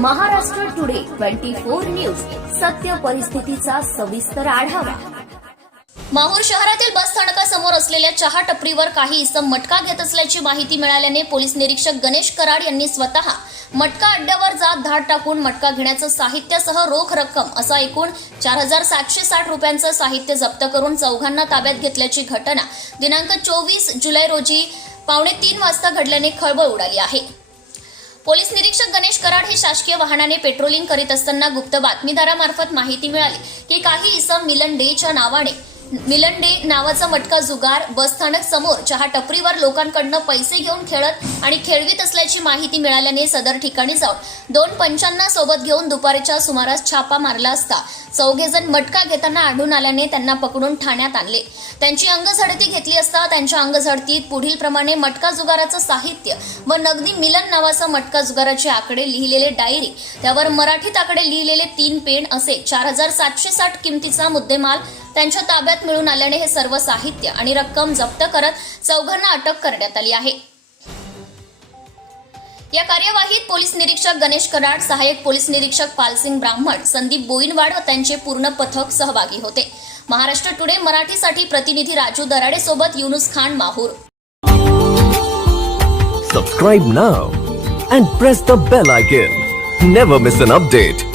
Maharashtra today twenty four news. सत्य परिस्थितीचा सविस्तर आढावा. माहूर शहरातील बस स्थानकासमोर असलेल्या चहा टपरीवर काही इसम मटका घेत असल्याची माहिती मिळाल्याने पोलीस निरीक्षक गणेश कराड यांनी स्वतः मटका अड्ड्यावर जात धाड टाकून मटका घेण्याचं साहित्यासह रोख रक्कम असा एकूण चार हजार सातशे साठ रुपयांचं साहित्य जप्त करून चौघांना ताब्यात घेतल्याची घटना दिनांक चोवीस जुलै रोजी पावणे तीन वाजता घडल्याने खळबळ उडाली आहे. पोलीस निरीक्षक गणेश कराड हे शासकीय वाहनाने पेट्रोलिंग करीत असताना गुप्त बातमीदारामार्फत माहिती मिळाली की काही इसम मिलन डेच्या नावाने मिलन डे नावाचा मटका जुगार बसस्थानक समोर चहा टपरीवर लोकांकडनं पैसे घेऊन खेळत आणि खेळवीत असल्याची माहिती मिळाल्याने सदर ठिकाणी जाऊन दोन पंचांना सोबत घेऊन दुपारच्या सुमारास छापा मारला असता चौघेजण मटका घेताना आढळून आल्याने त्यांना पकडून ठाण्यात आणले. त्यांची अंगझडती घेतली असता त्यांच्या अंगझडतीत पुढील प्रमाणे मटका जुगाराचं साहित्य व नगदी मिलन नावाचा मटका जुगाराचे आकडे लिहिलेले डायरी त्यावर मराठीत आकडे लिहिलेले तीन पेन असे चार हजार सातशे साठ किमतीचा मुद्देमाल त्यांच्या ताब्यात मिळून आल्याने हे सर्व साहित्य आणि रक्कम जप्त करत चौघांना अटक करण्यात आली आहे. या कार्यवाहीत पोलीस निरीक्षक गणेश कराड सहाय्यक पोलीस निरीक्षक पालसिंग ब्राह्मण संदीप बोईनवाड व त्यांचे पूर्ण पथक सहभागी होते. महाराष्ट्र टुडे मराठीसाठी प्रतिनिधी राजू दराडे सोबत Yunus Khan Mahur. Subscribe now and press the bell icon never miss an update